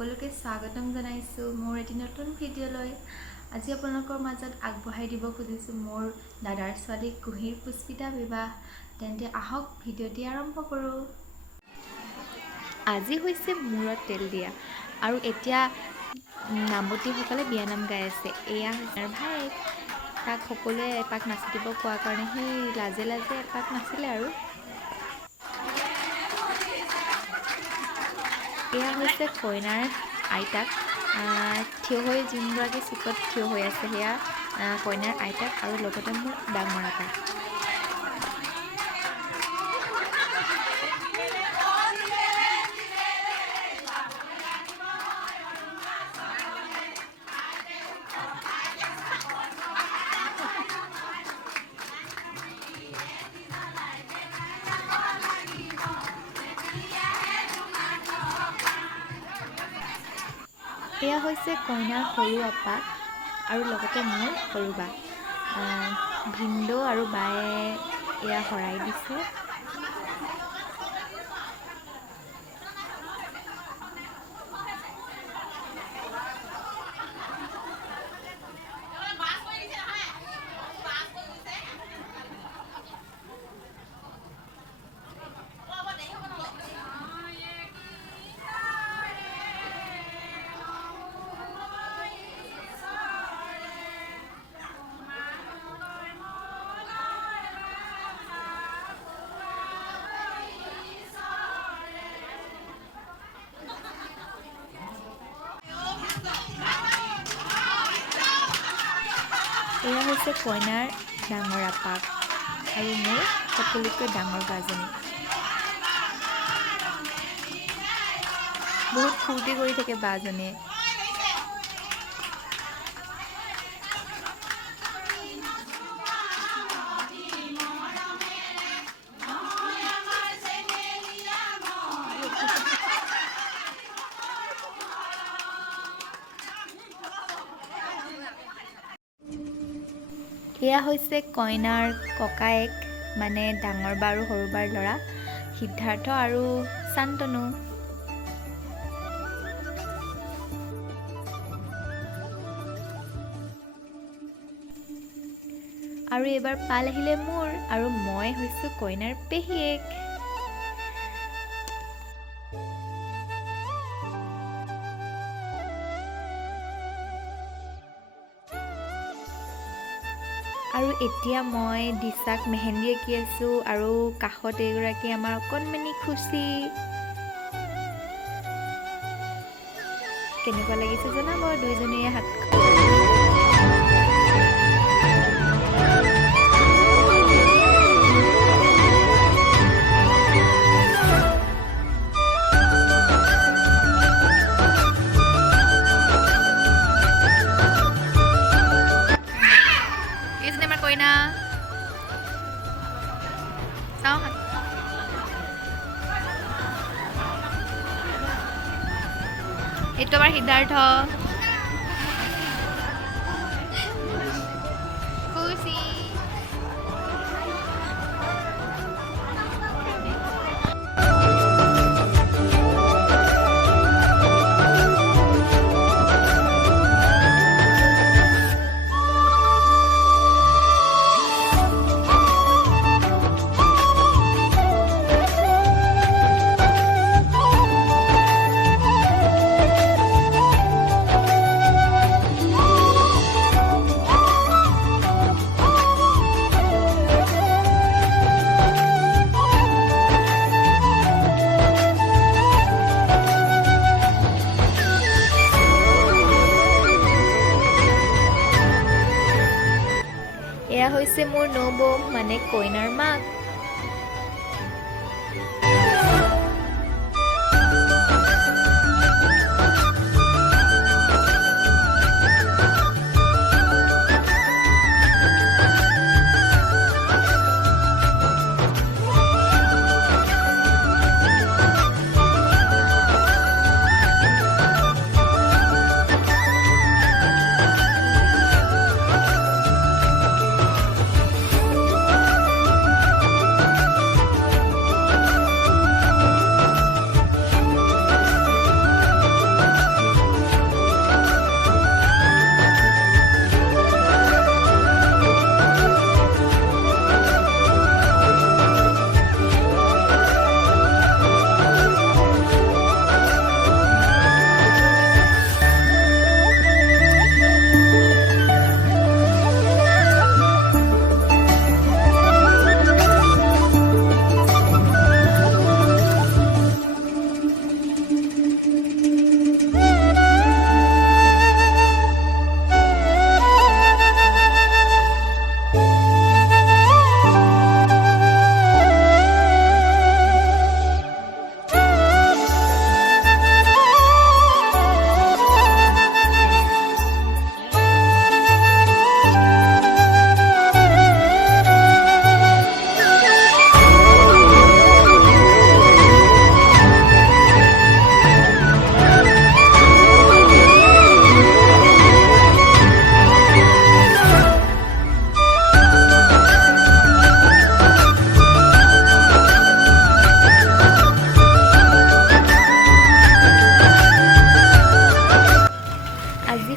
সকলোকে স্বাগতম জনাইছোঁ মোৰ এটি নতুন ভিডিঅ'লৈ। আজি আপোনালোকৰ মাজত আগবঢ়াই দিব খুজিছোঁ মোৰ দাদাৰ ছোৱালী কুহিৰ পুষ্পিতা বিবাহ। তেন্তে আহক ভিডিঅ'টি আৰম্ভ কৰোঁ। আজি হৈছে মূৰত তেল দিয়া আৰু এতিয়া নামতীসকলে বিয়ানাম গাই আছে। এয়া হৈছে ভাইক, তাক সকলোৱে এপাক নাচি দিব কোৱাৰ কাৰণে সি লাজে লাজে এপাক নাছিলে আৰু। এয়া হৈছে কইনাৰ আইতাক, থিয় হৈ যোনগৰাকী চুকত থিয় হৈ আছে সেয়া কইনাৰ আইতাক আৰু লগতে মোৰ ডাঙৰ আপা। এয়া হৈছে কইনাৰ সৰু আপা আৰু লগতে মোৰ সৰু বা। ভিনদেউ আৰু বায়ে এয়া শৰাই দিছে। এয়া হৈছে কইনাৰ ডাঙৰ আপাক আৰু মোৰ সকলোতকৈ ডাঙৰ বাজনী। বহুত ফূৰ্তি কৰি থাকে বাজনীয়ে। এয়া হৈছে কইনাৰ ককায়েক, মানে ডাঙৰ বা আৰু সৰু বাৰ ল'ৰা সিদ্ধাৰ্থ আৰু শান্তনু। আৰু এইবাৰ পাল আহিলে মোৰ, আৰু মই হৈছোঁ কইনাৰ পেহীয়েক। আৰু এতিয়া মই দিচাক মেহেন্দি আঁকি আছোঁ আৰু কাষত এইগৰাকী আমাৰ অকণমানি খুচি। কেনেকুৱা লাগিছে জনাব দুইজনীয়ে হাত। কইনা চাওঁ হাত। এইটো আমাৰ সিদ্ধাৰ্থ। খুচি এয়া হৈছে মোৰ নবৌ, মানে কইনাৰ মাক।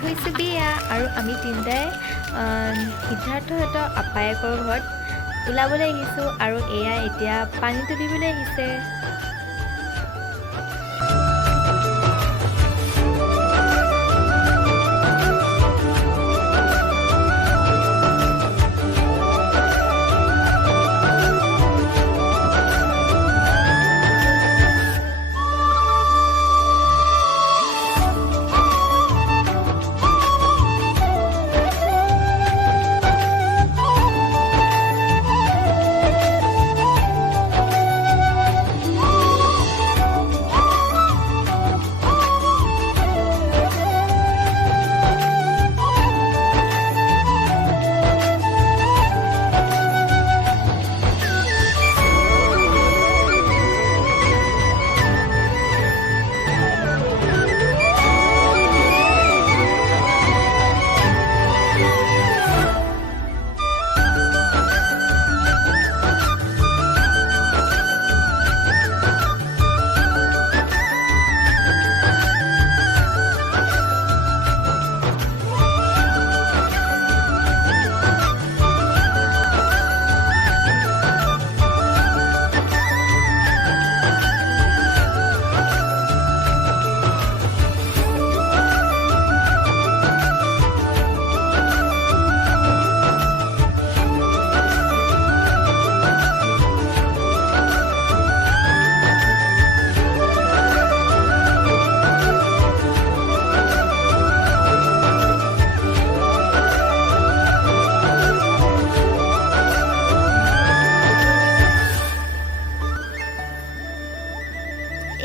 হৈছে বিয়া আৰু আমি তিনিটাই সিদ্ধাৰ্থহঁতৰ আপায়েকৰ ঘৰত ওলাবলৈ আহিছোঁ আৰু এয়া এতিয়া পানী তুলিবলৈ আহিছে।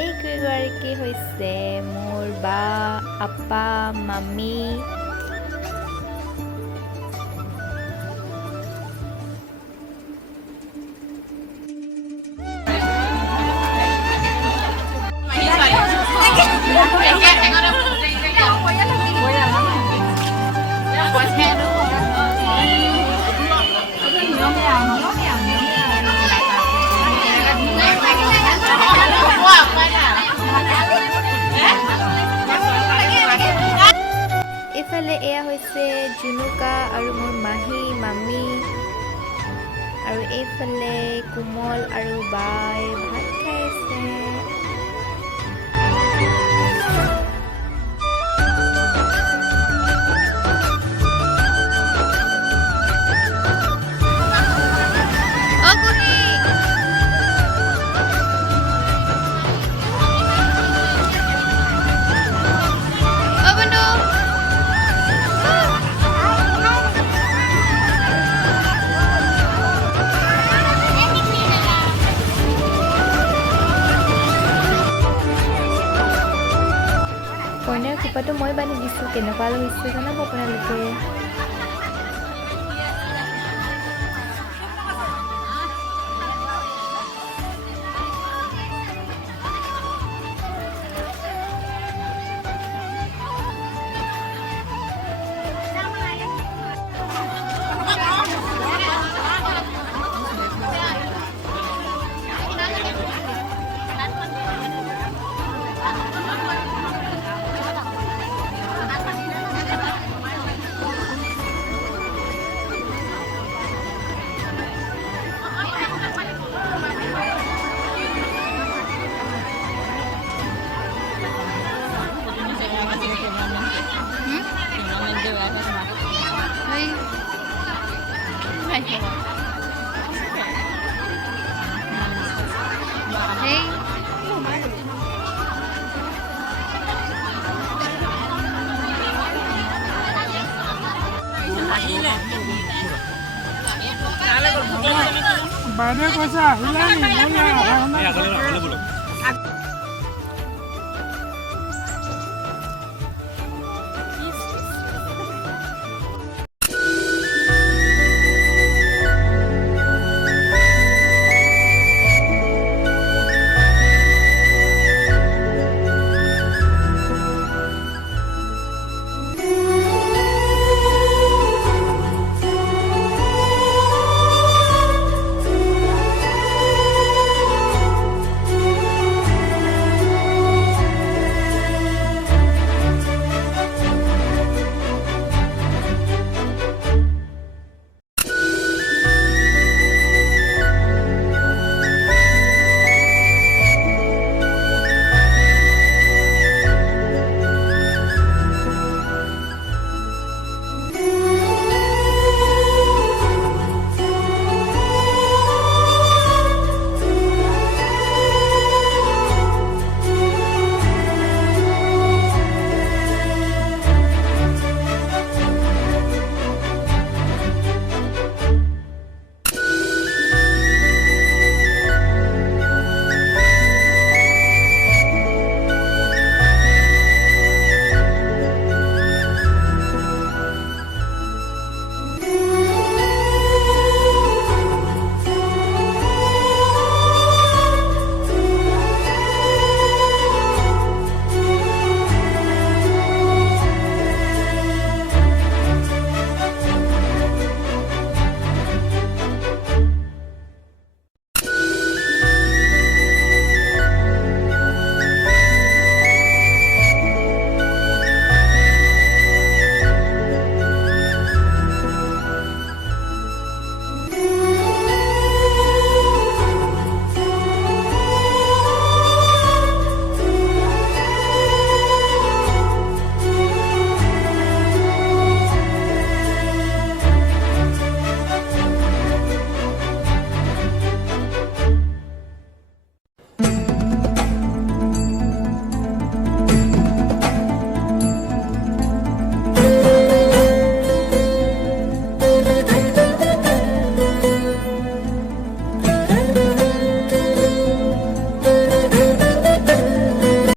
এইকেইগৰাকী হৈছে মোৰ বা, আপা, মামী। এইফালে এয়া হৈছে জুনুকা আৰু মোৰ মাহী, মামী আৰু এইফালে কোমল আৰু বাই ভাত খাই আছে। কইনাৰ খোপাটো মই বান্ধি দিছোঁ, কেনেকুৱা লাগিছে জনাব আপোনালোকে। বাইদেউ কৈছে আহিলে